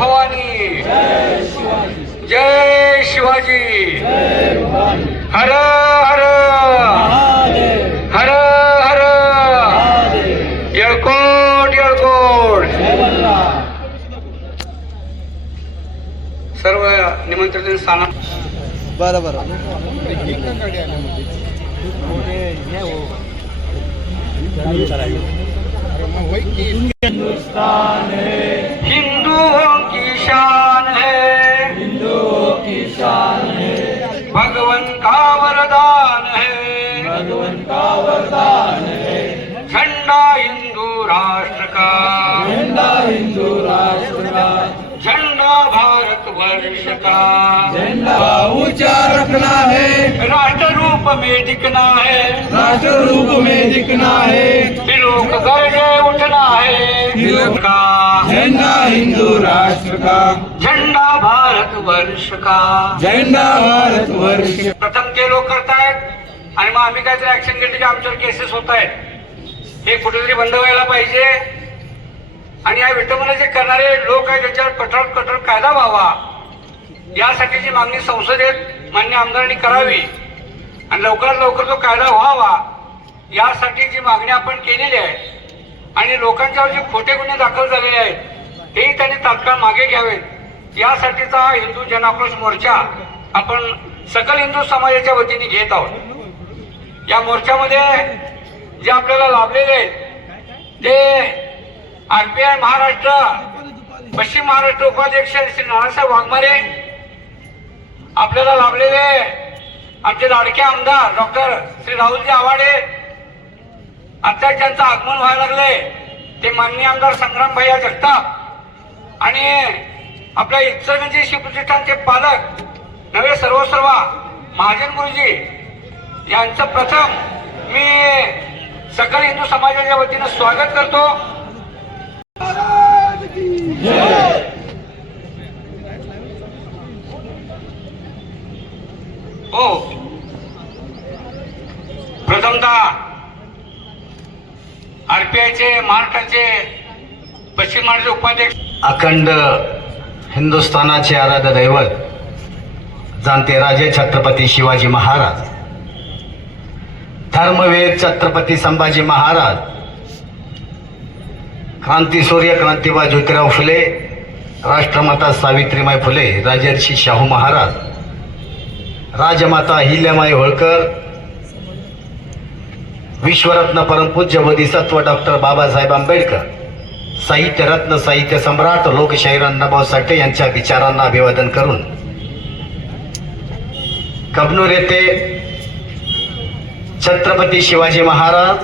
भवानी, जय शिवाजी, हर हर हर हर येळकोट येळकोट. सर्व निमंत्रित स्थान. बरं बरं. हिंदुस्तान है, हिंदुओं की शान है, हिंदुओं की शान है, भगवन का वरदान है, भगवान का वरदान है, झंडा हिंदू राष्ट्र का, झंडा हिंदू राष्ट्र का, झंडा भारत वर्ष का, झंडा ऊंचा रखना है, राष्ट्र रूप में दिखना है, राष्ट्र रूप में दिखना है, लोक गरजे उठना है, तिलक का झंडा हिंदू राष्ट्र का, झंडा भारत वर्ष का. झंडा भारत वर्ष. प्रथम ते लोक करतायत आणि मग आम्ही काहीतरी ऍक्शन घेतली की आमच्यावर केसेस होत आहेत. हे कुठेतरी बंद व्हायला पाहिजे आणि या विटंबना जे करणारे लोक आहेत त्यांच्यावर कठोर कायदा व्हावा यासाठीची मागणी संसदेत मान्य आमदारांनी करावी आणि लवकरात लवकर तो कायदा व्हावा यासाठी जी मागणी आपण केलेली आहे आणि लोकांच्यावर जे खोटे गुन्हे दाखल झालेले आहेत तेही त्यांनी तात्काळ मागे घ्यावेत यासाठीचा हा हिंदू जनाक्रोश मोर्चा आपण सकल हिंदू समाजाच्या वतीने घेत आहोत. या मोर्चामध्ये जे आपल्याला लाभलेले आहेत ते आरपीआय महाराष्ट्र पश्चिम महाराष्ट्र उपाध्यक्ष श्री नानासाहेब वाघमारे, आपल्याला लाभलेले आमचे लाडके आमदार डॉक्टर श्री राहुलजी आवाडे, आता ज्यांचं आगमन व्हायला लागले ते माननीय आमदार संग्राम भैया जगताप आणि आपल्या इचलकरंजी शिवप्रतिष्ठानचे पालक नवे सर्वसर्वा महाजन गुरुजी यांचं प्रथम मी सकल हिंदू समाजाच्या वतीनं स्वागत करतो. हो, प्रथमतः आरपीआयचे महाराष्ट्राचे पश्चिम महाराष्ट्र उपाध्यक्ष, अखंड हिंदुस्थानाचे आराध्य दैवत जाणते राजे छत्रपती शिवाजी महाराज, धर्मवीर छत्रपती संभाजी महाराज, क्रांतीसूर्य क्रांतीबा ज्योतिराव फुले, राष्ट्रमाता सावित्रीबाई फुले, राजर्षी शाहू महाराज, राजमाता अहिल्याबाई होळकर, विश्वरत्न परमपूज्य बोधिसत्व डॉक्टर बाबासाहेब आंबेडकर, साहित्य रत्न साहित्य सम्राट लोकशाहीर अण्णाभाऊ साठे यांच्या विचारांना अभिवादन करून कबनूर येथे छत्रपती शिवाजी महाराज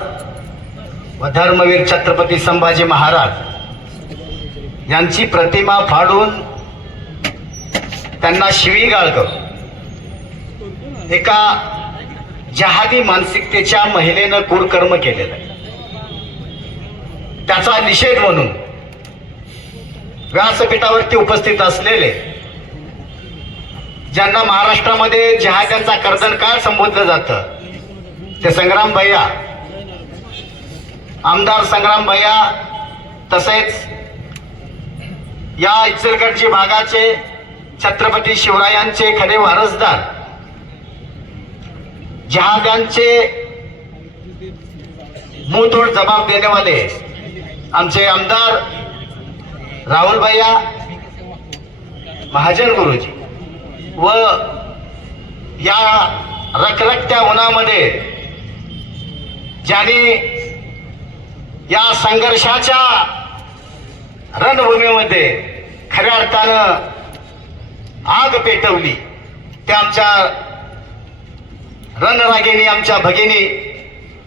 व धर्मवीर छत्रपती संभाजी महाराज यांची प्रतिमा फाडून त्यांना शिवीगाळ करून एका जहादी मानसिकतेच्या महिलेनं क्रूरकर्म केलेलं आहे. त्याचा निषेध म्हणून व्यासपीठावरती उपस्थित असलेले ज्यांना महाराष्ट्रामध्ये जहाद्यांचा कर्दनकाळ संबोधलं जातं ते संग्राम भैया, आमदार संग्राम भैया, तसेच या इचलकरंजी भागाचे छत्रपती शिवरायांचे खरे वारसदार, जहाद्यांचे मुंहतोड जबाब देने वाले आमचे आमदार राहुल भैया, महाजन गुरुजी व या रखरखत्या उन्हामध्ये ज्यांनी या संघर्षाच्या रणभूमीमध्ये खऱ्या अर्थानं आग पेटवली त्या आमच्या रणरागिणी, आमच्या भगिनी,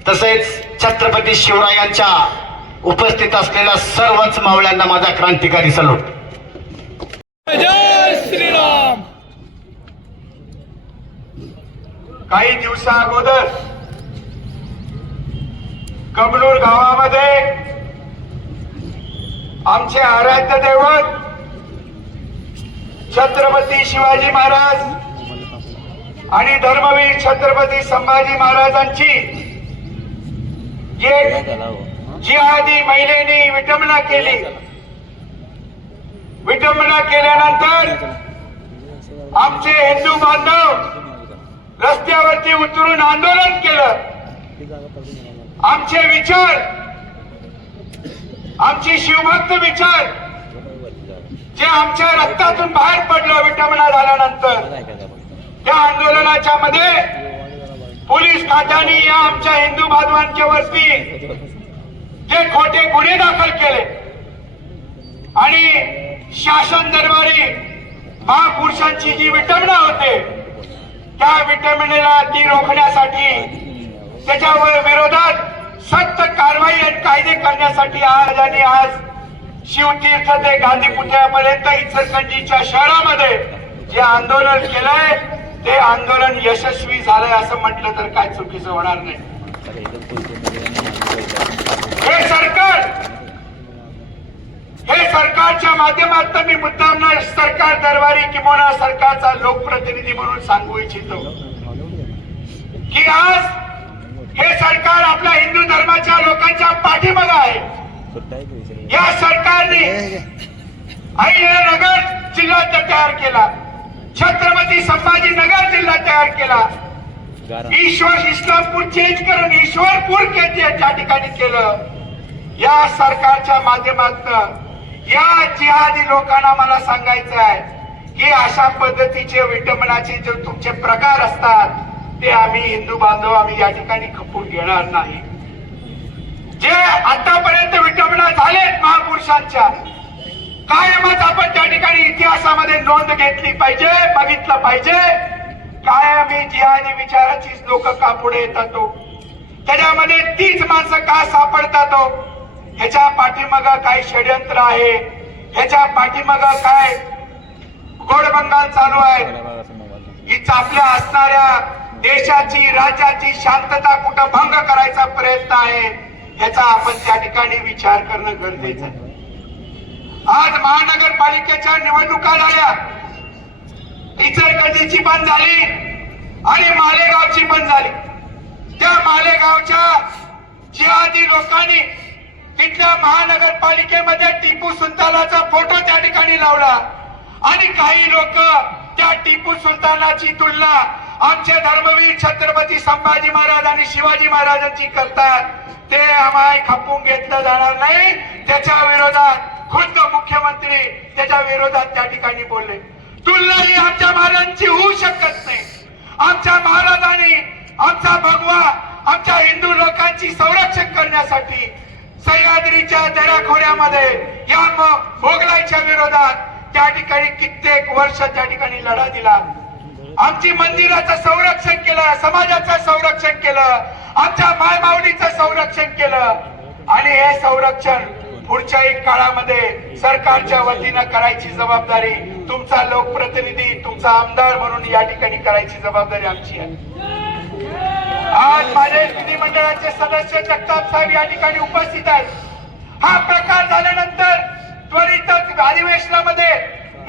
तसेच छत्रपती शिवरायांच्या उपस्थित असलेल्या सर्वच मावळ्यांना माझा क्रांतिकारी सल्यूट. जय श्रीराम. काही दिवसा अगोदर कबनूर गावामध्ये आमचे आराध्य दैवत छत्रपती शिवाजी महाराज आणि धर्मवीर छत्रपती संभाजी महाराजांची एक जिहादी महिलेने विटंबना केली विटंबना केल्यानंतर आमचे हिंदू बांधव रस्त्यावरती उतरून आंदोलन केलं. आमचे विचार, आमची शिवभक्त विचार जे आमच्या रक्तातून बाहेर पडलं विटंबना झाल्यानंतर, त्या आंदोलनाच्या मध्ये पोलीस खात्याने या आमच्या हिंदू बांधवांच्या वरती जे खोटे गुन्हे दाखल केले आणि शासन दरबारी महापुरुषांची जी विटंबना होते त्या विटंबनेला ती रोखण्यासाठी त्याच्यावर विरोधात सक्त कारवाई आणि कायदे करण्यासाठी आज शिवतीर्थ ते गांधी पुतळ्यापर्यंत इचलकरंजीच्या शहरामध्ये जे आंदोलन केलंय ते आंदोलन यशस्वी झालंय असं म्हटलं तर काय चुकीचं होणार नाही. हे सरकारच्या माध्यमातून मी मुद्दाम सरकार दरबारी किंवा सरकारचा लोकप्रतिनिधी म्हणून सांगू इच्छितो की आज हे सरकार आपल्या हिंदू धर्माच्या लोकांच्या पाठीमागे आहे. या सरकारने अहिल्यानगर जिल्हा तयार केला, छत्रपती संभाजीनगर जिल्हा तयार केला, इस्लामपूर चेंज करून ईश्वरपूर त्या ठिकाणी केलं. या सरकारच्या माध्यमातून या जिहादी लोकांना मला सांगायचं आहे की अशा पद्धतीचे विटंबनाचे जे तुमचे प्रकार असतात ते आम्ही हिंदू बांधव आम्ही या ठिकाणी खपून घेणार नाही. जे आतापर्यंत विटंबना झालेत महापुरुषांच्या, कायमच आपण त्या ठिकाणी इतिहासामध्ये नोंद घेतली पाहिजे, बघितलं पाहिजे. कायमी जिहादी विचाराची लोक का पुढे येतात, त्याच्यामध्ये तीच माणसं का सापडतात, ह्याच्या पाठीमागं काय षड्यंत्र आहे, ह्याच्या पाठीमागं काय घोडबंगाल चालू आहे, ही आपल्या असणाऱ्या देशाची राज्याची शांतता कुठं भंग करायचा प्रयत्न आहे, ह्याचा आपण त्या ठिकाणी विचार करणं गरजेचं आहे. आज महानगरपालिकेच्या निवडणुका झाल्या, इचलकरंजीची बंद झाली आणि मालेगावची बंद झाली. त्या मालेगावच्या जिहादी लोकांनी तिथल्या महानगरपालिकेमध्ये टिपू सुलतानाचा फोटो त्या ठिकाणी लावला आणि काही लोक त्या टिपू सुलतानाची तुलना आमचे धर्मवीर छत्रपती संभाजी महाराज आणि शिवाजी महाराजांची करतात. ते आम्हाला खपून घेतलं जाणार नाही. त्याच्या विरोधात खुद्द मुख्यमंत्री त्याच्या विरोधात त्या ठिकाणी बोलले. तुलना ही आमच्या महाराजांची होऊ शकत नाही. आमच्या महाराजांनी आमचा भगवा आमच्या हिंदू लोकांची संरक्षण करण्यासाठी सह्याद्रीच्या दऱ्याखोऱ्यामध्ये या मोगलाईच्या विरोधात त्या ठिकाणी कित्येक वर्ष त्या ठिकाणी लढा दिला. आमची मंदिराचं संरक्षण केलं, समाजाचं संरक्षण केलं, आमच्या मायमाऊलीचं संरक्षण केलं आणि हे संरक्षण पुढच्याही काळामध्ये सरकारच्या वतीनं करायची जबाबदारी तुमचा लोकप्रतिनिधी तुमचा आमदार म्हणून या ठिकाणी करायची जबाबदारी आमची आहे. आज माझे विधिमंडळाचे सदस्य जगताप साहेब या ठिकाणी उपस्थित आहेत. हा प्रकार झाल्यानंतर त्वरितच अधिवेशनामध्ये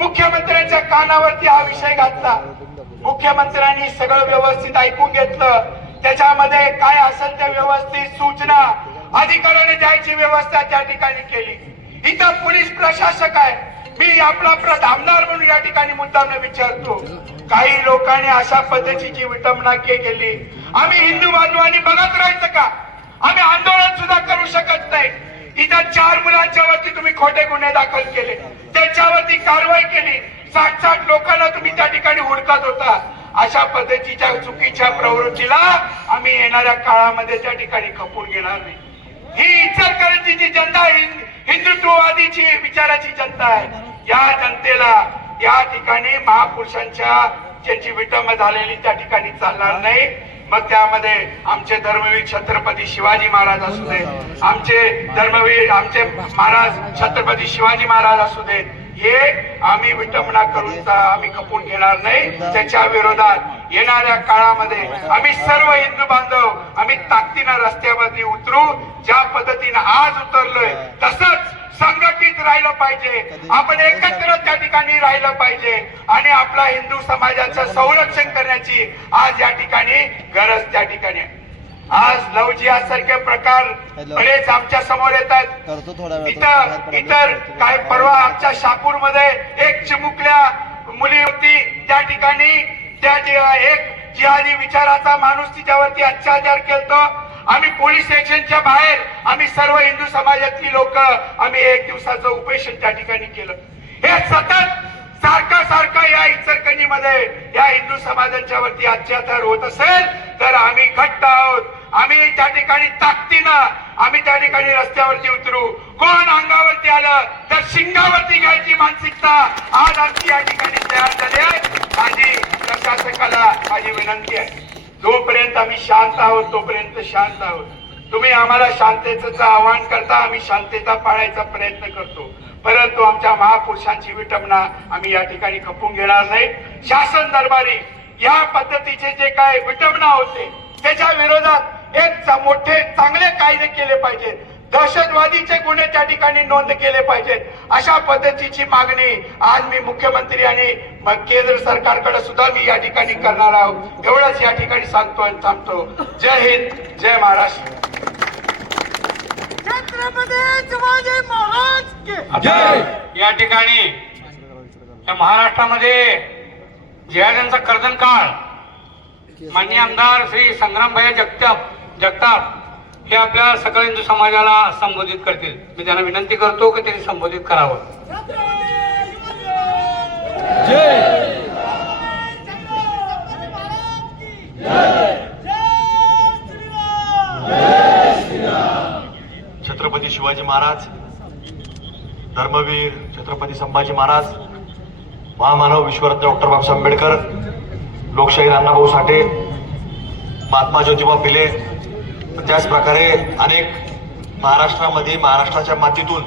मुख्यमंत्र्यांच्या कानावरती हा विषय घातला. मुख्यमंत्र्यांनी सगळं व्यवस्थित ऐकून घेतलं. त्याच्यामध्ये काय असेल त्या व्यवस्थित सूचना अधिकाऱ्याने द्यायची व्यवस्था त्या ठिकाणी केली. इथं पोलीस प्रशासक आहे. मी आपला आमदार म्हणून या ठिकाणी मुद्दाम विचारतो, काही लोकांनी अशा पद्धतीची विटंबना केली. आम्ही हिंदू बांधवांनी बघत राहायचं का? आम्ही आंदोलन सुद्धा करू शकत नाही. इथं 4 मुलांच्या वरती तुम्ही खोटे गुन्हे दाखल केले, त्याच्यावरती कारवाई केली. 60 लोकांना तुम्ही त्या ठिकाणी हुडकत होता. अशा पद्धतीच्या चुकीच्या प्रवृत्तीला आम्ही येणाऱ्या काळामध्ये त्या ठिकाणी खपून घेणार नाही. ही इचलकरंजीची जनता हिंदुत्ववादीची विचाराची जनता आहे. या जनतेला या ठिकाणी महापुरुषांच्या ज्यांची विटंबना झालेली त्या ठिकाणी चालणार नाही. मग त्यामध्ये आमचे धर्मवीर छत्रपती शिवाजी महाराज असू दे, आमचे धर्मवीर आमचे महाराज छत्रपती शिवाजी महाराज असू देत, हे आम्ही विटंबना करून आम्ही खपून घेणार नाही. त्याच्या विरोधात येणाऱ्या काळामध्ये आम्ही सर्व हिंदू बांधव आम्ही ताकदीनं रस्त्यावरती उतरू. ज्या पद्धतीनं आज उतरलोय तसंच संघटित राहिलं पाहिजे. आपण एकत्र त्या ठिकाणी राहिलं पाहिजे आणि आपला हिंदू समाजाचं संरक्षण करण्याची आज या ठिकाणी गरज त्या ठिकाणी आहे. आज लव्ह जिहाद सारखे प्रकार बरेच आमच्या समोर येतात. इतर काय परवा आमच्या शापूरमध्ये एक चिमुकल्या मुली होती, त्या ठिकाणी एक जिहादी विचाराचा माणूस तिच्यावरती अत्याचार केलतो. आम्ही पोलीस स्टेशनच्या बाहेर आम्ही सर्व हिंदू समाजातली लोक आम्ही एक दिवसाचं उपोषण त्या ठिकाणी केलं. हे सतत सारखं या इचलकरंजीमध्ये या हिंदू समाजांच्या वरती अत्याचार होत असेल तर आम्ही घट्ट आहोत. आम्ही त्या ठिकाणी ताकदीनं आम्ही त्या ठिकाणी रस्त्यावरती उतरू. कोण अंगावरती आलं तर शिंगावरती घ्यायची मानसिकता आज आमची या ठिकाणी तयार झाली आहे. माझी प्रशासकाला माझी विनंती आहे, जोपर्यंत आम्ही शांत आहोत तोपर्यंत शांत आहोत. तुम्ही आम्हाला शांततेचं आवाहन करता, आम्ही शांतता पाळायचा प्रयत्न करतो, परंतु आमच्या महापुरुषांची विटंबना आम्ही या ठिकाणी खपवून घेणार नाही. शासन दरबारी या पद्धतीचे जे काय विटंबना होते त्याच्या विरोधात एक मोठे चांगले कायदे केले पाहिजेत. दहशतवादीचे गुन्हे त्या ठिकाणी नोंद केले पाहिजेत. अशा पद्धतीची मागणी आज मी मुख्यमंत्री आणि केंद्र सरकारकडे सुद्धा मी या ठिकाणी करणार आहोत. एवढंच या ठिकाणी सांगतो आणि थांबतो. जय हिंद, जय महाराष्ट्र. छत्रपती शिवाजी महाराज की जय. या ठिकाणी या महाराष्ट्रामध्ये जिहाद्यांचा कर्दन काळ माननीय आमदार श्री संग्रामभाई जगताप हे आपल्या सकल हिंदू समाजाला संबोधित करतील. मी त्यांना विनंती करतो की त्यांनी संबोधित करावं. जय. छत्रपती शिवाजी महाराज, धर्मवीर छत्रपती संभाजी महाराज, महामानव विश्वरत्न डॉक्टर बाबासाहेब आंबेडकर, लोकशाहीर अण्णाभाऊ साठे, महात्मा ज्योतिबा फुले, त्याच प्रकारे अनेक महाराष्ट्रामध्ये महाराष्ट्राच्या मातीतून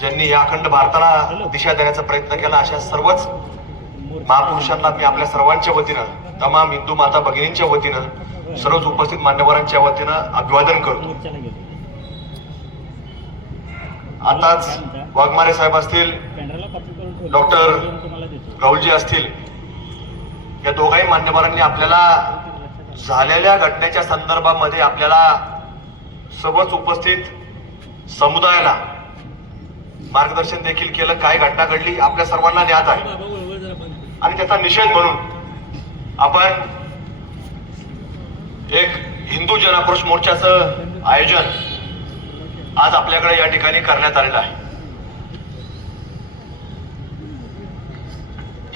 ज्यांनी या अखंड भारताला दिशा देण्याचा प्रयत्न केला, अशा सर्वच महापुरुषांना मी आपल्या सर्वांच्या वतीनं, तमाम हिंदू माता भगिनींच्या वतीनं, सर्वच उपस्थित मान्यवरांच्या वतीनं अभिवादन करतो. आताच वाघमारे साहेब असतील, डॉक्टर गौलजी असतील, या दोघाही मान्यवरांनी आपल्याला झालेल्या घटनेच्या संदर्भामध्ये आपल्याला सर्वच उपस्थित समुदायाला मार्गदर्शन देखील केलं. काय घटना घडली आपल्या सर्वांना ज्ञात आहे आणि त्याचा निषेध म्हणून आपण एक हिंदू जनाक्रोश मोर्चाचं आयोजन आज आपल्याकडे या ठिकाणी करण्यात आलेलं आहे.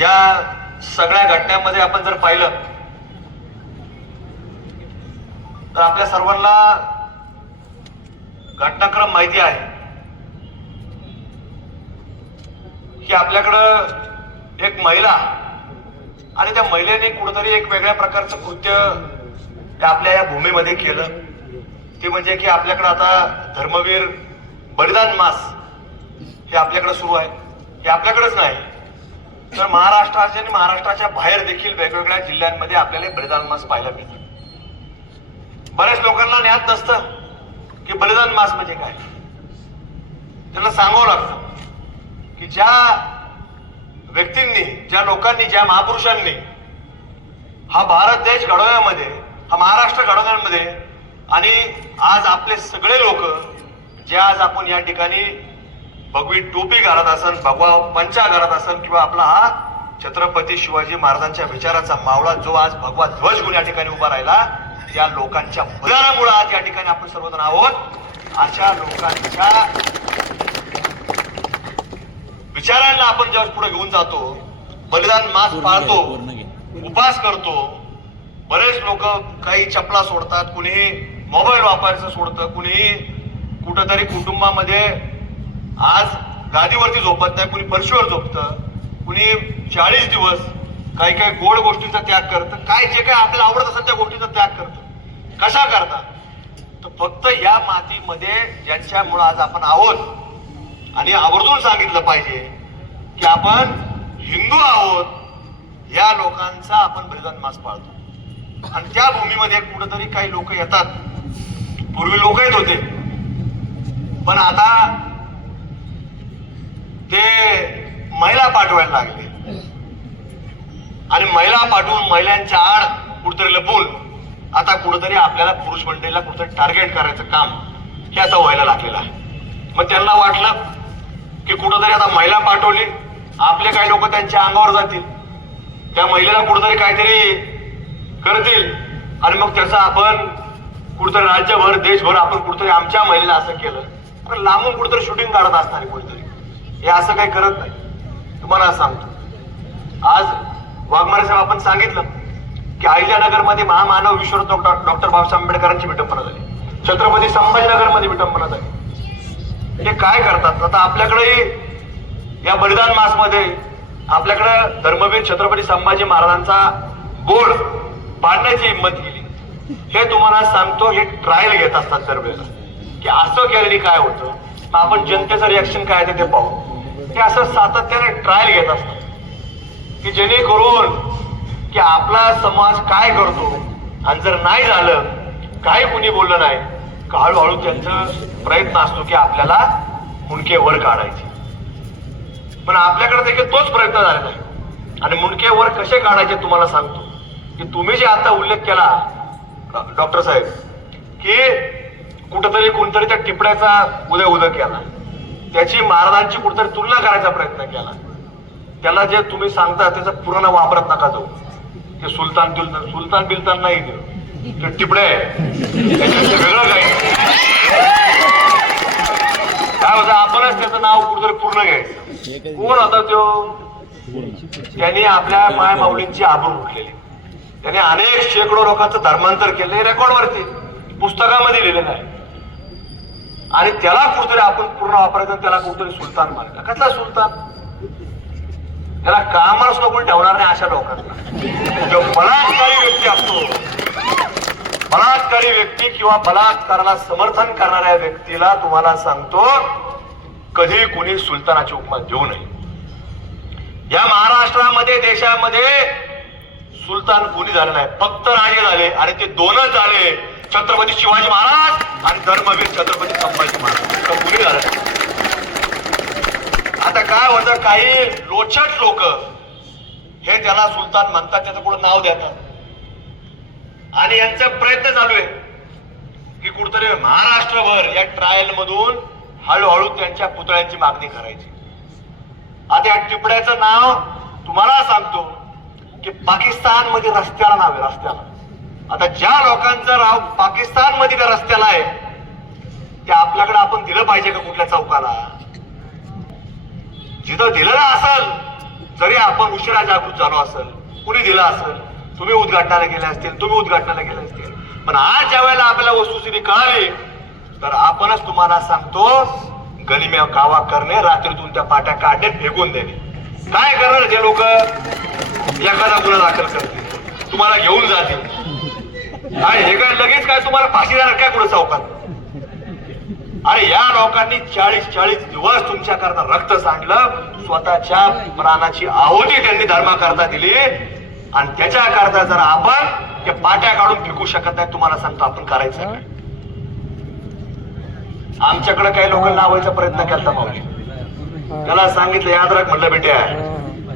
या सगळ्या घटनेमध्ये आपण जर पाहिलं तर आपल्या सर्वांना घटनाक्रम माहिती आहे की आपल्याकडं एक महिला आणि त्या महिलेने कुठेतरी एक वेगळ्या प्रकारचं कृत्य आपल्या या भूमीमध्ये केलं. ते म्हणजे की आपल्याकडे आता धर्मवीर बलिदान मास हे आपल्याकडे सुरू आहे. हे आपल्याकडेच नाही तर महाराष्ट्राच्या आणि महाराष्ट्राच्या बाहेर देखील वेगवेगळ्या जिल्ह्यांमध्ये आपल्याला बलिदान मास पाहायला मिळतात. बऱ्याच लोकांना ज्ञात नसतं की बलिदान मास म्हणजे काय. त्यांना सांगावं लागतं की ज्या व्यक्तींनी, ज्या लोकांनी, ज्या महापुरुषांनी हा भारत देश घडवण्यामध्ये, हा महाराष्ट्र घडवण्यामध्ये आणि आज आपले सगळे लोक जे आज आपण या ठिकाणी भगवी टोपी घालत असन, भगवा पंचा घालत असन किंवा आपला हा छत्रपती शिवाजी महाराजांच्या विचाराचा मावळा जो आज भगवा ध्वज घेऊन या ठिकाणी उभा राहिला, त्या लोकांच्या बलिदानामुळे आज या ठिकाणी आपण सर्वजण आहोत. अशा लोकांच्या विचारांना आपण जेव्हा पुढे घेऊन जातो, बलिदान मास पाळतो, उपास करतो. बरेच लोक काही चपला सोडतात, कुणीही मोबाईल वापरायचं सोडतं, कुणीही कुठंतरी कुटुंबामध्ये आज गादीवरती झोपत नाही, कुणी फरशीवर झोपतं, कुणी 40 दिवस काही काही गोड गोष्टीचा त्याग करतं, काय जे काय आपल्याला आवडत असेल त्या गोष्टीचा त्याग करतं. कशा करता तर फक्त या मातीमध्ये ज्यांच्यामुळे आज आपण आहोत आणि आवर्जून सांगितलं पाहिजे की आपण हिंदू आहोत, या लोकांचा आपण बलिदान मास पाळतो. आणि त्या भूमीमध्ये कुठेतरी काही लोक येतात. पूर्वी लोक येत होते पण आता ते महिला पाठवायला लागले आणि महिला पाठवून महिलांच्या आड कुठेतरी लपून आता कुठेतरी आपल्याला पुरुष मंडळीला कुठेतरी टार्गेट करायचं काम हे आता व्हायला लागलेलं आहे. मग त्यांना वाटलं की कुठेतरी आता महिला पाठवली, आपले काही लोक त्यांच्या अंगावर जातील, त्या महिलेला कुठेतरी काहीतरी करतील आणि मग त्याचं आपण कुठेतरी राज्यभर देशभर आपण कुठेतरी आमच्या महिलेला असं केलं. अरे लांबून कुठेतरी शूटिंग काढत असणार कुठेतरी, हे असं काही करत नाही. तुम्हाला सांगतो, आज वाघमारे साहेब आपण सांगितलं की अहिल्यानगरमध्ये महामानव विश्वरत्न डॉक्टर बाबासाहेब आंबेडकरांची विटंबना झाली, छत्रपती संभाजीनगरमध्ये विटंबना झाली. हे काय करतात? आता आपल्याकडे या बलिदान मासमध्ये आपल्याकडे धर्मवीर छत्रपती संभाजी महाराजांचा बोर्ड पाडण्याची हिंमत केली. हे तुम्हाला सांगतो, हे ट्रायल घेत असतात दरवेळेला की असं केल्याने काय होतं, मग आपण जनतेचं रिॲक्शन काय आहे ते पाहू. हे असं सातत्याने ट्रायल घेत असतात की जेणेकरून की आपला समाज काय करतो, आणि जर नाही झालं, काही कुणी बोललं नाही, हळूहळू त्यांचा प्रयत्न असतो की आपल्याला मुंडके वर काढायचे. पण आपल्याकडे देखील तोच प्रयत्न झालेला आहे. आणि मुंडके वर कसे काढायचे तुम्हाला सांगतो की तुम्ही जे आता उल्लेख केला डॉक्टर साहेब की कुठंतरी कोणतरी त्या टिपड्याचा उदय केला, त्याची महाराजांची कुठेतरी तुलना करायचा प्रयत्न केला. त्याला जे तुम्ही सांगता त्याचा पूर्ण वापरत नका जाऊ. ते सुलतान बिलतान नाही, ते टिपडे वेगळं काय होतं, आपणच त्याचं नाव कुठेतरी पूर्ण घ्यायचं. कोण होता तो? त्यांनी आपल्या माय माऊलींची आबरू उठलेली, त्याने अनेक शेकडो लोकांचं धर्मांतर केलं, हे रेकॉर्डवरती पुस्तकामध्ये लिहिलेलं आहे. आणि त्याला कुठेतरी आपण पूर्ण वापरायचं, त्याला कुठेतरी सुलतान मानला. कसला सुलतान? त्याला कामालाच नको ठेवणार नाही अशा लोकांना. जो बलात्कारी व्यक्ती असतो, बलात्कारी व्यक्ती किंवा बलात्काराला समर्थन करणाऱ्या व्यक्तीला तुम्हाला सांगतो, कधी कुणी सुलतानाची उपमा देऊ नये. या महाराष्ट्रामध्ये देशामध्ये सुलतान कोणी झालं नाही, फक्त राजे झाले, आणि ते दोनच झाले, छत्रपती शिवाजी महाराज आणि धर्मवीर छत्रपती संभाजी महाराज. कुणी झालं नाही. आता काय होतं, काही लोचट लोक हे त्याला सुलतान म्हणतात, त्याचं पुढे नाव देतात, आणि यांचा प्रयत्न चालू आहे की कुठतरी महाराष्ट्रभर या ट्रायल मधून हळूहळू त्यांच्या पुतळ्यांची मागणी करायची. आता या टिपड्याचं नाव तुम्हाला सांगतो की पाकिस्तान मध्ये रस्त्याला नाव आहे, रस्त्याला. आता ज्या लोकांचं नाव पाकिस्तान मध्ये त्या रस्त्याला आहे, ते आपल्याकडे आपण दिलं पाहिजे का कुठल्या चौकाला? जिथं दिलेलं असेल, जरी आपण उशिरा जागृत झालो असेल, कुणी दिलं असेल, तुम्ही उद्घाटनाला गेले असतील, तुम्ही उद्घाटनाला गेले असतील, पण आज ज्या वेळेला आपल्याला वस्तुस्थिती कळाली, तर आपणच तुम्हाला सांगतो, गनिम्या कावा करणे, रात्रीतून त्या पाट्या काढणे, फेकून देणे. काय करणार जे लोक एखादा गुन्हा दाखल करतील, तुम्हाला घेऊन जातील, काय हे काय लगेच काय तुम्हाला फाशी देणार काय कुठे चौकात? अरे या लोकांनी 40 दिवस तुमच्या करता रक्त सांडलं, स्वतःच्या प्राणाची आहुती त्यांनी धर्माकरता दिली, आणि त्याच्या करता जर आपण ते पाट्या काढून फेकू शकत नाही, तुम्हाला सांगतो आपण करायचं काय? आमच्याकडे काही लोकांना लावायचा प्रयत्न केला माऊली, त्याला सांगितलं याद राख, म्हटलं बेट्या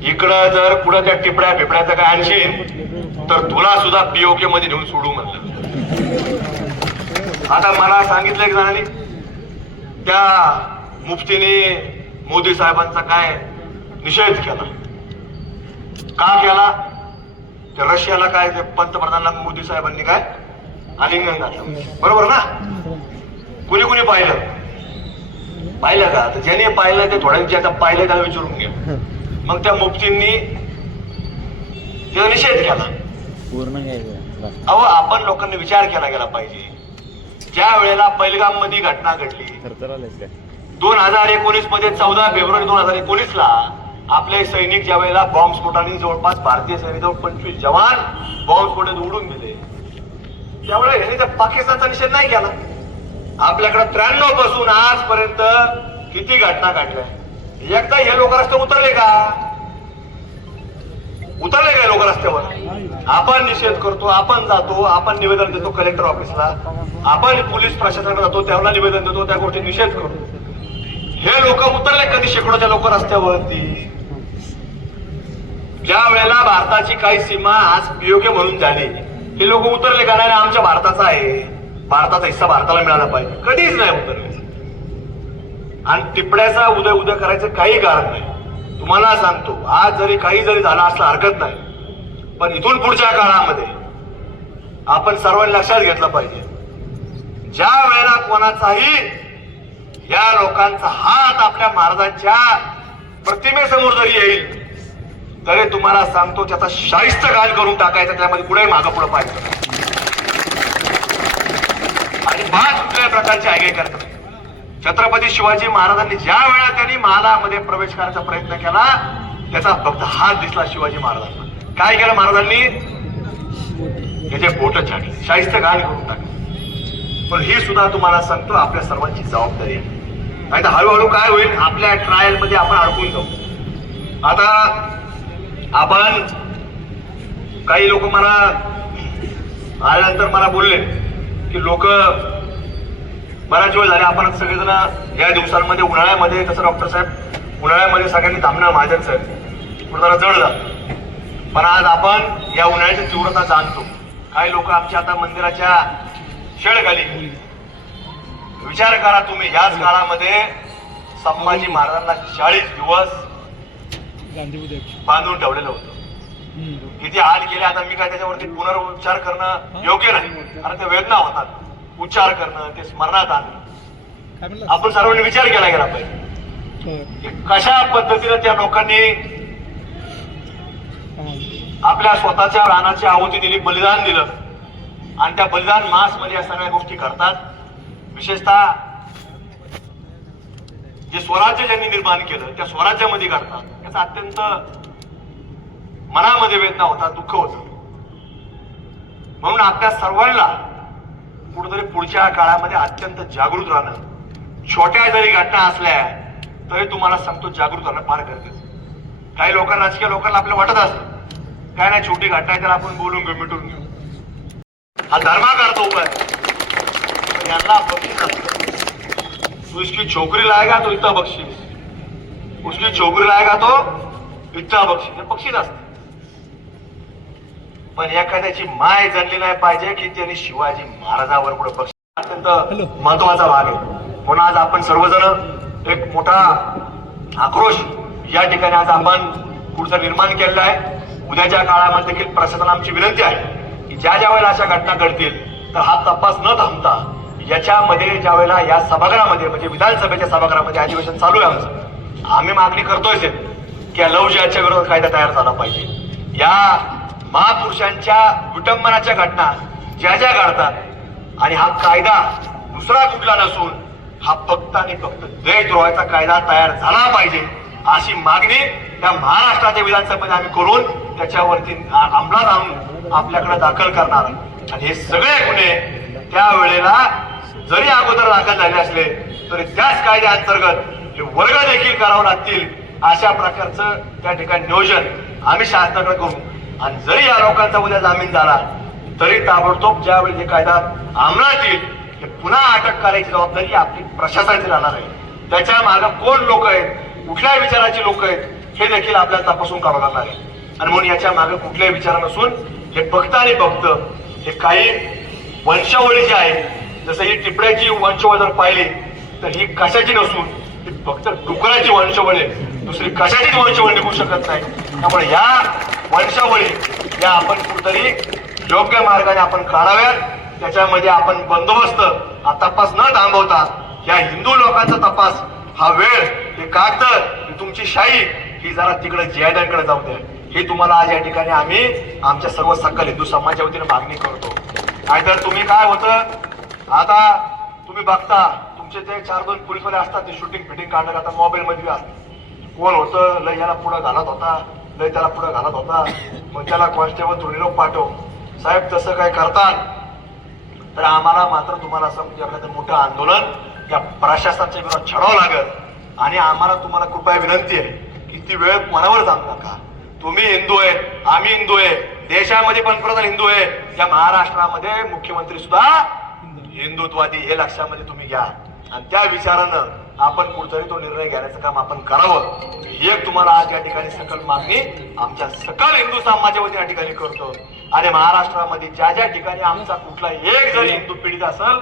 इकडं जर पुढं त्या टिपड्या फिपड्याचं काय आणशील तर तुला सुद्धा पीओके मध्ये नेऊन सोडू म्हणलं. आता मला सांगितलं एक जणांनी, त्या मुफ्तीने मोदी साहेबांचा काय निषेध केला. का केला? ते रशियाला काय ते पंतप्रधानांना मोदी साहेबांनी काय आलिंगन घातलं, बरोबर ना? कुणी कुणी पाहिलं का? तर ज्याने पाहिलं ते थोड्यांची आता पाहिलं त्याला विचारून घ्या. मग त्या मुफ्तींनी त्याचा निषेध केला. अहो आपण लोकांनी विचार केला गेला पाहिजे. ज्या वेळेला पहिलगाम मध्ये घटना घडली 2019 मध्ये 14 फेब्रुवारी 2019 ला आपले सैनिक ज्या वेळेला बॉम्बस्फोटाने जवळपास भारतीय सैनिक 25 जवान बॉम्बस्फोटात उडून गेले, त्यावेळेला ह्याने त्या पाकिस्तानचा निषेध नाही केला. आपल्याकडे 93 पासून आजपर्यंत किती घटना घडल्या, एकदा हे लोक रस्त्यावर उतरले का? उतरले काय लोक रस्त्यावर? आपण निषेध करतो, आपण जातो, आपण निवेदन देतो कलेक्टर ऑफिसला, आपण पोलीस प्रशासनाकडे जातो, त्याला निवेदन देतो, त्या गोष्टी निषेध करतो. हे लोक उतरले कधी? शेकडोच्या लोक रस्त्यावरती. ज्या वेळेला भारताची काही सीमा आज पीओके म्हणून झाली, हे लोक उतरले का नाही आमच्या भारताचा आहे, भारताचा हिस्सा भारताला मिळाला पाहिजे, कधीच नाही उतरले. आणि टिपड्याचा उदय उदय करायचं काही कारण नाही. तुम्हाला सांगतो, आज जरी काही जरी झालं असलं हरकत नाही, पण इथून पुढच्या काळामध्ये आपण सर्वांनी लक्षात घेतलं पाहिजे, ज्या वेळेला कोणाचाही या लोकांचा हात आपल्या महाराजांच्या प्रतिमेसमोर जरी येईल तरी तुम्हाला सांगतो त्याचा शाहिस्त घाल करून टाकायचा, त्यामध्ये पुढे मागं पुढे पाहिजे आणि फार कुठल्याही प्रकारची आगळी करत नाही. छत्रपती शिवाजी महाराजांनी ज्या वेळा त्यांनी महालामध्ये प्रवेश करायचा प्रयत्न केला त्याचा फक्त हात दिसला शिवाजी महाराजांना. काय केलं महाराजांनी? त्याचे बोट छाटले, शाहिस्त घाल करून टाकले. पण ही सुद्धा तुम्हाला सांगतो आपल्या सर्वांची जबाबदारी आहे. नाही तर हळूहळू काय होईल, आपल्या ट्रायल मध्ये आपण अडकून जाऊ. आता आपण काही लोक मला आल्यानंतर मला बोलले की लोक बराच वेळ झाले आपण सगळेजण या दिवसांमध्ये उन्हाळ्यामध्ये, तसं डॉक्टर साहेब उन्हाळ्यामध्ये सगळ्यांनी थांबणं माझ्याच आहे, जरा जड जात. पण आज आपण या उन्हाळ्याची तीव्रता जाणतो. काही लोक आमच्या आता मंदिराच्या शेळखाली, विचार करा तुम्ही, याच काळामध्ये संभाजी महाराजांना 40 दिवस बांधून ठेवलेलं होतं. किती हाल केले. आता मी काय त्याच्यावरती पुनरुच्चार करणं योग्य नाही, कारण ते वेदना होतात. उच्चार करणं, ते स्मरणात आणणं, आपण सर्वांनी विचार केला गेला पाहिजे कशा पद्धतीने त्या लोकांनी आपल्या स्वतःच्या प्राणाची आहुती दिली, बलिदान दिलं. आणि त्या बलिदान मास मध्ये या सगळ्या गोष्टी करतात. विशेषतः जे स्वराज्य ज्यांनी निर्माण केलं त्या स्वराज्यामध्ये करतात. याचा अत्यंत मनामध्ये वेदना होता, दुःख होतं. म्हणून आपल्या सर्वांना कुठेतरी पुढच्या काळामध्ये अत्यंत जागृत राहणं, छोट्या जरी घटना असल्या तरी तुम्हाला सांगतो जागृत राहणं फार गरजेचं. काही लोकांना, राजकीय लोकांना आपल्याला वाटत असतं काय नाही, छोटी घटना आहे त्याला आपण बोलून घेऊ, मिटून घेऊ, हा धर्माकारचा उपाय. यांना बक्षीस असतं. तू इसकी छोकरी लाएगा तो इतना बक्षीस, उसकी छोकरी लाएगा तो इतना बक्षीस, हे बक्षीस असतं. पण एखाद्याची माय जणली नाही पाहिजे की त्यांनी शिवाजी महाराजांवर पुढे बक्षीस, अत्यंत महत्वाचा भाग आहे. म्हणून आज आपण सर्वजण एक मोठा आक्रोश या ठिकाणी आज आपण पुढचा निर्माण केलेला आहे. उद्याच्या काळामध्ये देखील प्रशासनाला आमची विनंती आहे की ज्या ज्या वेळेला अशा घटना घडतील तर हा तपास न थांबता याच्यामध्ये ज्या वेळेला या सभागृहामध्ये, म्हणजे विधानसभेच्या सभागृहामध्ये अधिवेशन चालू आहे आमचं, आम्ही मागणी करतोय की या लव जिहादच्या विरोधात कायदा तयार झाला पाहिजे. या महापुरुषांच्या विटंबनाच्या घटना ज्या ज्या घडतात आणि हा कायदा दुसरा कुठला नसून हा फक्त आणि फक्त देशद्रोहाचा कायदा तयार झाला पाहिजे, अशी मागणी त्या महाराष्ट्राच्या विधानसभेमध्ये आम्ही करून त्याच्यावरती अंमलात आणून आपल्याकडे दाखल करणार. आणि हे सगळे गुन्हे त्यावेळेला जरी अगोदर दाखल झाले असले तरी त्याच कायद्याअंतर्गत हे वर्ग देखील करावं लागतील, अशा प्रकारचं त्या ठिकाणी नियोजन आम्ही शासनाकडे करू. आणि जरी या लोकांचा उद्या जामीन झाला तरी ताबडतोब ज्यावेळी हे कायदा अंमलात येईल हे पुन्हा अटक करायची जबाबदारी आपली प्रशासनाची राहणार आहे. त्याच्या मागे कोण लोक आहेत, कुठल्या विचाराची लोक आहेत, हे देखील आपल्याला तपासून काढावं लागणार आहे. आणि म्हणून याच्या मागे कुठल्याही विचार नसून हे फक्त आणि फक्त हे काही वंशावळी जी आहे, जसं ही टिपड्याची वंशावळ जर पाहिली तर ही कशाची नसून ही फक्त डुकराची वंशावळ आहे, दुसरी कशाचीच वंशावळ निघू शकत नाही. त्यामुळे या वंशावळी या आपण कुठेतरी योग्य मार्गाने आपण काढाव्यात. त्याच्यामध्ये आपण बंदोबस्त हा तपास न थांबवता या हिंदू लोकांचा तपास, हा वेळ, हे कागद, ही तुमची शाही, ही जरा तिकडे जिहाद्यांकडे जाऊ द्या. हे तुम्हाला आज या ठिकाणी आम्ही आमच्या सर्व सकल हिंदू समाजाच्या वतीने मागणी करतो. नाहीतर तुम्ही काय होतं, आता तुम्ही बघता तुमचे ते 4-2 पोलीसवाले असतात, ते शूटिंग फिटिंग काढणार आता मोबाईल मध्ये असतात. कोण होतं, लय याला पुढे घालत होता, लय त्याला पुढे घालत होता, मग त्याला कॉन्स्टेबल तो निरोप पाठव. साहेब तसं काय करतात तर आम्हाला मात्र तुम्हाला असं एखादं मोठं आंदोलन या प्रशासनाच्या विरोधात छेडावं लागेल. आणि आम्हाला तुम्हाला कृपया विनंती आहे की ती वेळ कोणावर जाऊ नका. तुम्ही हिंदू आहे, आम्ही हिंदू आहे, देशामध्ये पंतप्रधान हिंदू आहे, या महाराष्ट्रामध्ये मुख्यमंत्री सुद्धा हिंदुत्वादी, हे लक्षामध्ये तुम्ही घ्या. आणि त्या विचारानं आपण कुठतरी तो निर्णय घेण्याचं काम आपण करावं. ही एक तुम्हाला आज या ठिकाणी सकल मागणी आमच्या सकल हिंदू समाजावरती या ठिकाणी करतो. आणि महाराष्ट्रामध्ये ज्या ज्या ठिकाणी आमचा कुठलाही एक जरी हिंदू पीडित असेल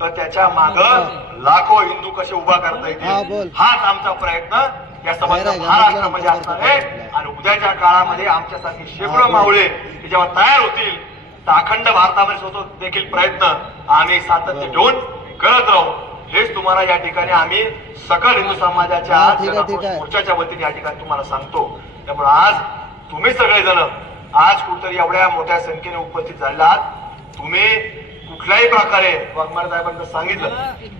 तर त्याच्या माग लाखो हिंदू कसे उभा करता येतील हाच आमचा प्रयत्न या समग्र महाराष्ट्रामध्ये असणार आहे. आणि उद्याच्या काळामध्ये आमच्यासारखे शेकडो मावळे ते जेव्हा तयार होतील तर अखंड भारतामध्ये स्वतः देखील प्रयत्न आम्ही सातत्य ठेवून करत राहू. हेच तुम्हाला या ठिकाणी आम्ही सकल हिंदू समाजाच्या मोर्चाच्या वतीने या ठिकाणी तुम्हाला सांगतो. त्यामुळे आज तुम्ही सगळेजण आज कुठेतरी एवढ्या मोठ्या संख्येने उपस्थित झालेला आहात. तुम्ही कुठल्याही प्रकारे वाघमारे साहेबांनी सांगितलं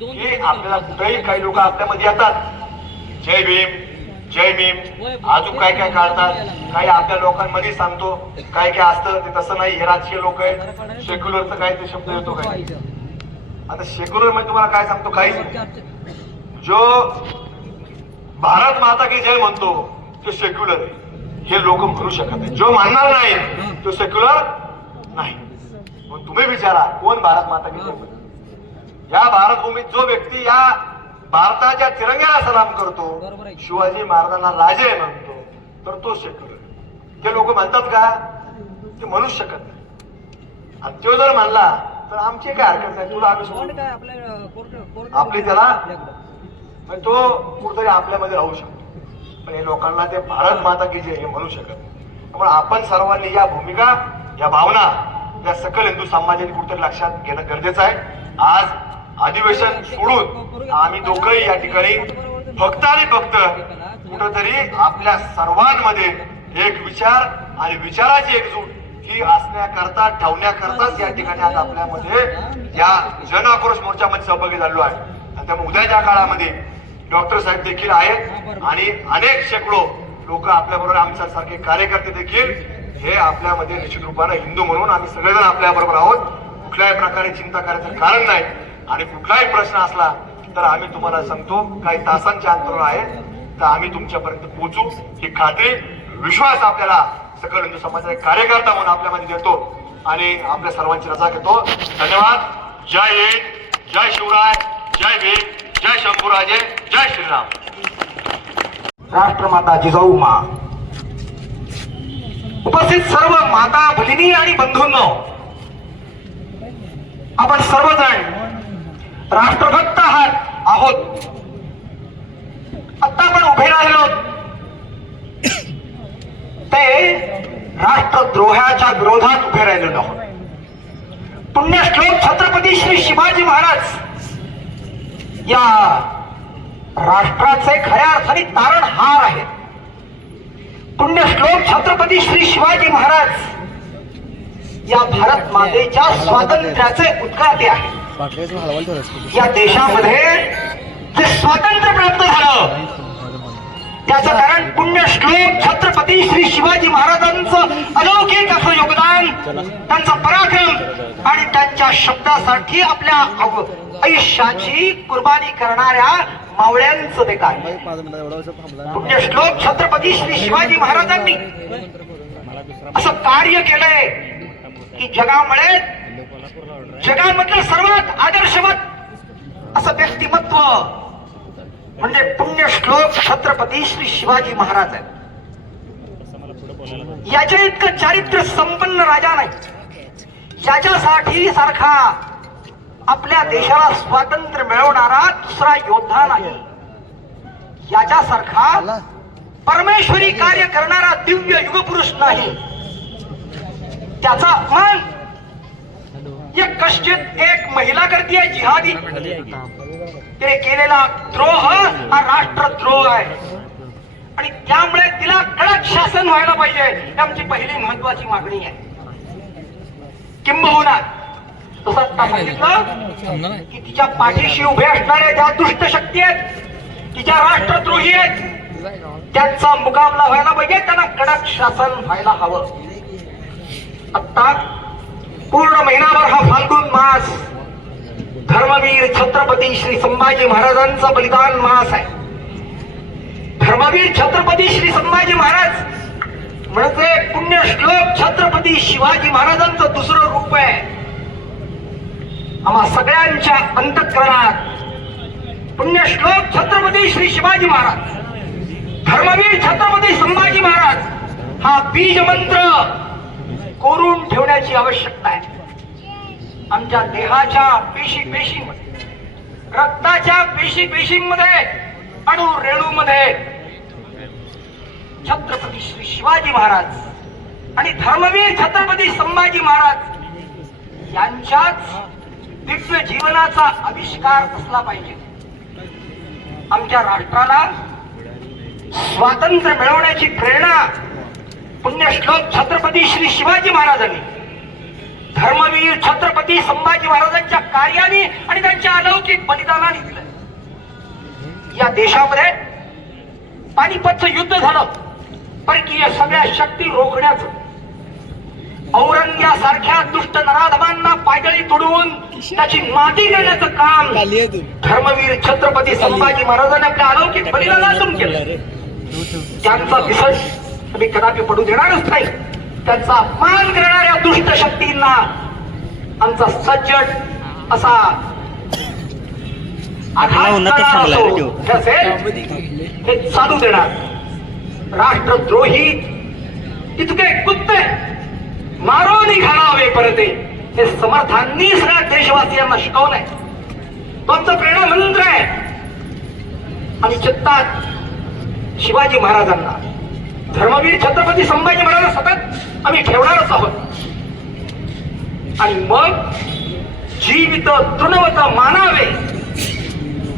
की आपल्याला कुठेही काही लोक आपल्यामध्ये येतात, जय भीम जय भीम अजून काय काय काढतात, काही आपल्या लोकांमध्ये सांगतो काय काय असतं ते तसं नाही. हे राजकीय लोक आहेत, सेक्युलरचा काय ते शब्द येतो काय. आता सेक्युलर मध्ये तुम्हाला काय सांगतो, काही जो भारत माता की जय म्हणतो तो सेक्युलर आहे हे लोक म्हणू शकत नाही. जो मानणार नाही तो सेक्युलर नाही. पण तुम्ही विचारा कोण भारत माता की जय म्हणतो. या भारतभूमीत जो व्यक्ती या भारताच्या तिरंग्याला सलाम करतो, शिवाजी महाराजांना राजे म्हणतो, तर तो सेक्युलर. ते लोक म्हणतात का, ते म्हणूच शकत नाही. आणि तो जर म्हणला तर आमची काय हरकत नाही, तुला आम्ही आपली त्याला तो कुठतरी आपल्यामध्ये राहू शकतो. पण हे लोकांना ते भारत माता की जय हे म्हणू शकत नाही. त्यामुळे आपण सर्वांनी या भूमिका या भावना या सकल हिंदू समाजाने कुठतरी लक्षात घेणं गरजेचं आहे. आज अधिवेशन सोडून आम्ही दोघंही या ठिकाणी फक्त आणि फक्त कुठंतरी आपल्या सर्वांमध्ये एक विचार आणि विचाराची एकजूट ही असण्याकरता ठेवण्याकरताच या ठिकाणी आज आपल्यामध्ये या जन आक्रोश मोर्चामध्ये सहभागी झालो आहे. आणि त्यामुळे उद्याच्या काळामध्ये डॉक्टर साहेब देखील आहेत आणि अनेक शेकडो लोक आपल्याबरोबर आमच्यासारखे कार्यकर्ते देखील हे आपल्यामध्ये निश्चित रूपाने हिंदू म्हणून आम्ही सगळेजण आपल्या बरोबर आहोत. कुठल्याही प्रकारे चिंता करायचं कारण नाही. आणि कुठलाही प्रश्न असला तर आम्ही तुम्हाला सांगतो काही तासांचे अंतर आहे तर आम्ही तुमच्यापर्यंत पोहोचू ही खात्री विश्वास आपल्याला सकल हिंदू समाजाचा कार्यकर्ता म्हणून आपल्यामध्ये देतो आणि आपल्या सर्वांची रजा घेतो. धन्यवाद. जय हिंद, जय शिवराय, जय भीम, जय शंभूराजे, जय श्रीराम. राष्ट्रमाता जिजाऊ मा, उपस्थित सर्व माता भगिनी आणि बंधूंनो, आपण सर्वजण राष्ट्रभक्त आहोत. आता आपण उभे राहिलो ते राष्ट्रद्रोहाच्या विरोधात उभे राहिलेलो आहोत. पुण्यश्लोक छत्रपती श्री शिवाजी महाराज या राष्ट्राचे खऱ्या अर्थाने तारणहार आहेत. पुण्यश्लोक छत्रपती श्री शिवाजी महाराज या भारत मातेच्या स्वातंत्र्याचे उद्गाते आहेत. या देशामध्ये जे स्वातंत्र्य प्राप्त झालं त्याचं कारण पुण्यश्लोक छत्रपती श्री शिवाजी महाराजांचं अलौकिक असं योगदान, त्यांचा पराक्रम आणि त्यांच्या शब्दासाठी आपल्या आयुष्याची कुर्बानी करणाऱ्या मावळ्यांचं ते काय. पुण्यश्लोक छत्रपती श्री शिवाजी महाराजांनी असं कार्य केलंय की जगामधलं सर्वात आदर्शवत असं व्यक्तिमत्व म्हणजे पुण्यश्लोक छत्रपती श्री शिवाजी महाराज आहेत. याच्या इतकं चारित्र्य संपन्न राजा नाही, याच्यासाठी सारखा आपल्या देशाला स्वातंत्र्य मिळवणारा दुसरा योद्धा नाही, याच्यासारखा परमेश्वरी कार्य करणारा दिव्य युगपुरुष नाही. त्याचा अपमान एक कष्टित एक महिला करते जिहादी. तिने केलेला द्रोह हा राष्ट्रद्रोह आहे आणि त्यामुळे तिला कडक शासन व्हायला पाहिजे ही आमची पहिली महत्वाची मागणी आहे. किंबहुना तसं सांगितलं की तिच्या पाठीशी उभे असणाऱ्या ज्या दुष्ट शक्ती आहेत, तिच्या राष्ट्रद्रोही आहेत, त्यांचा मुकाबला व्हायला पाहिजे, त्यांना कडक शासन व्हायला हवं. आता पूर्ण महिनाभर हा फाल्गुन मास धर्मवीर छत्रपती श्री संभाजी महाराजांचा बलिदान मास आहे. धर्मवीर छत्रपती श्री संभाजी महाराज म्हणजे पुण्यश्लोक छत्रपती शिवाजी महाराजांचं दुसरं रूप आहे. आम्हा सगळ्यांच्या अंतःकरणात पुण्यश्लोक छत्रपती श्री शिवाजी महाराज, धर्मवीर छत्रपती संभाजी महाराज हा बीज मंत्र कोरून ठेवण्याची आवश्यकता आहे. आमच्या देहाच्या पेशीमध्ये, रक्ताच्या पेशीमध्ये, अणु रेणूमध्ये छत्रपती श्री शिवाजी महाराज आणि धर्मवीर छत्रपती संभाजी महाराज यांच्याच दिव्य जीवनाचा आविष्कार असला पाहिजे. आमच्या राष्ट्राला स्वातंत्र्य मिळवण्याची प्रेरणा पुण्यश्लोक छत्रपती श्री शिवाजी महाराजांनी, धर्मवीर छत्रपती संभाजी महाराजांच्या कार्याने आणि त्यांच्या अलौकिक बलिदानाने दिलं. या देशामध्ये पानिपतचं युद्ध झालं, परकीय सगळ्या शक्ती रोखण्याचं. औरंग्यासारख्या दुष्ट नराधमांना पायदळी तुडवून त्याची माती करण्याचं काम धर्मवीर छत्रपती संभाजी महाराजांनी आपल्या अलौकिक बलिदानातून केलं. त्यांचा विसर्ज आम्ही कदापि पडू देणारच नाही. त्यांचा अपमान करणाऱ्या दुष्ट शक्तींना आमचा सज्जड असा हे चालू देणार. राष्ट्रद्रोही इतके कुत्ते मारून घालावे परते हे समर्थांनी सगळ्या देशवासियांना शिकवलंय. तो आमचा प्रेरणा मंत्र आहे. आम्ही चित्तात शिवाजी महाराजांना, धर्मवीर छत्रपती संभाजी महाराज सतत आम्ही ठेवणारच आहोत. आणि मग जीवित तृणवत मानावे,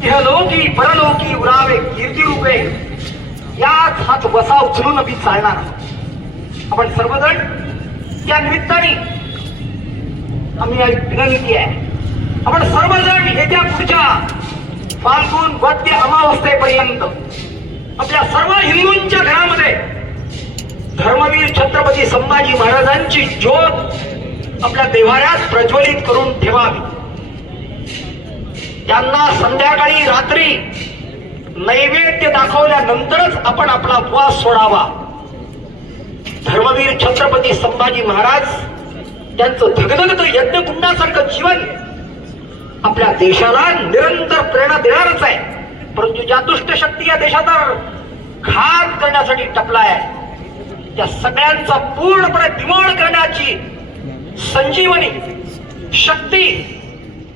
इहलोकी परलोकी उरावे कीर्ती रूपे, याच हात वसा उचलून आम्ही चालणार आहोत. आपण सर्वजण या निमित्ताने आम्ही विनंती आहे, आपण सर्वजण येत्या पुढच्या फाल्गुन वद्य अमावस्येपर्यंत आपल्या सर्व हिंदूंच्या घरामध्ये धर्मवीर छत्रपती संभाजी महाराजांची ज्योत आपल्या देव्हाऱ्यात प्रज्वलित करून ठेवावी. त्यांना संध्याकाळी रात्री नैवेद्य दाखवल्यानंतरच आपण आपला उपवास सोडावा. धर्मवीर छत्रपती संभाजी महाराज त्यांचं धगधगत यज्ञकुंडासारखं जीवन आपल्या देशाला निरंतर प्रेरणा देणारच आहे. परंतु ज्या दुष्ट शक्ती या देशाचा घात करण्यासाठी टपलाय, त्या सगळ्यांचा पूर्णपणे बिमोड करण्याची संजीवनी शक्ती,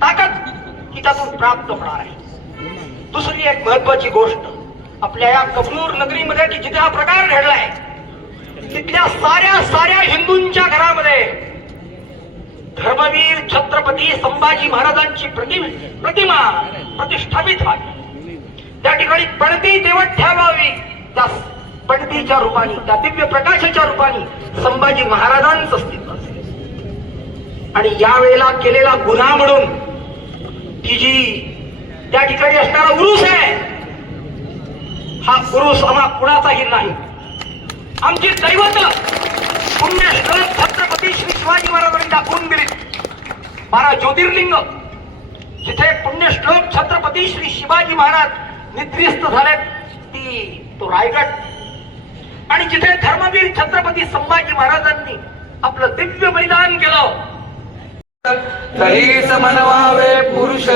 ताकद ही त्यातून प्राप्त होणार आहे. दुसरी एक महत्वाची गोष्ट, आपल्या या कबनूर नगरीमध्ये की जिथे हा प्रकार घडलाय, तिथल्या साऱ्या हिंदूंच्या घरामध्ये धर्मवीर छत्रपती संभाजी महाराजांची प्रतिमा प्रतिष्ठापित व्हावी. त्या ठिकाणी पणती देवट ठेवावी. त्या पणतीच्या रूपाने, त्या दिव्य प्रकाशाच्या रूपाने संभाजी महाराजांचं अस्तित्व असेल. आणि यावेळेला केलेला गुन्हा म्हणून की जी त्या ठिकाणी असणारा उरूस आहे, हा उरूस आम्हा कुणाचाही नाही. आमची दैवत पुण्यश्लोक छत्रपती श्री शिवाजी महाराजांनी दाखवून दिली. 12 ज्योतिर्लिंग जिथे पुण्यश्लोक छत्रपती श्री शिवाजी महाराज निद्रिस्त झाले, तो रायगड. आणि जिथे धर्मवीर छत्रपती संभाजी महाराजांनी आपलं दिव्य बलिदान केलं, तरीच म्हणवावे पुरुष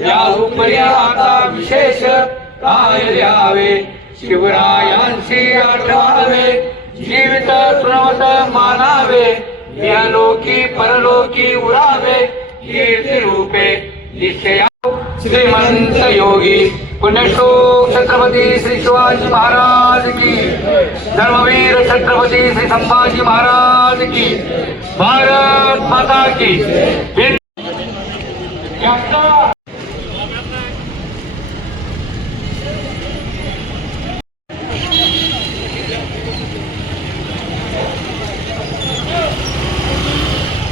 या उपरी आता विशेष काय द्यावे. शिवरायांशी आठवावे, जीवित तृणवत मानावे, इहलोकी परलोकी उरावे कीर्ती रूपे निश्चया. श्रीमंत योगी पुण्यश्लोक छत्रपती श्री शिवाजी महाराज की, धर्मवीर छत्रपती श्री संभाजी महाराज की, भारत माता की.